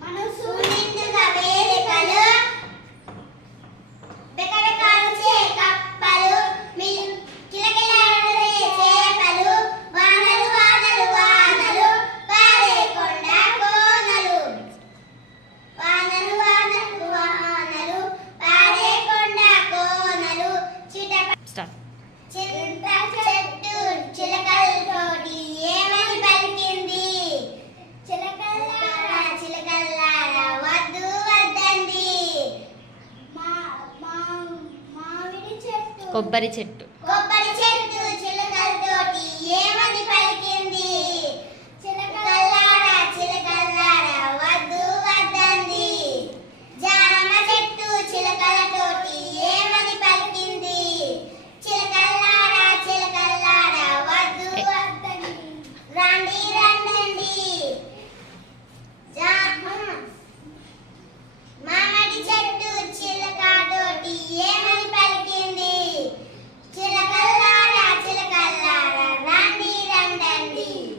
మనసు నిండుగా వేదికలు బెకబెకాల్చే కప్పలు కిలకిలాడే చేపలు వానలు వానలు వానలు పారే కొండ కోనలు వానలు వానలు వానలు పారే కొండ కోనలు చింత చెట్టు చిలకలతోటి ఏమని పలికింది చిలకల్లారా చిలకల్లారా వద్దు వద్దండి మామిడి చెట్టు కొబ్బరి చెట్టు చిలకలతోటి ఏమని పలికింది చిలకల్లారా చిలకల్లారా వద్దు వద్దండి జామ చెట్టు చిలకలతోటి ఏమని పలికింది చిలకల్లారా చిలకల్లారా వద్దు వద్దండి రాండి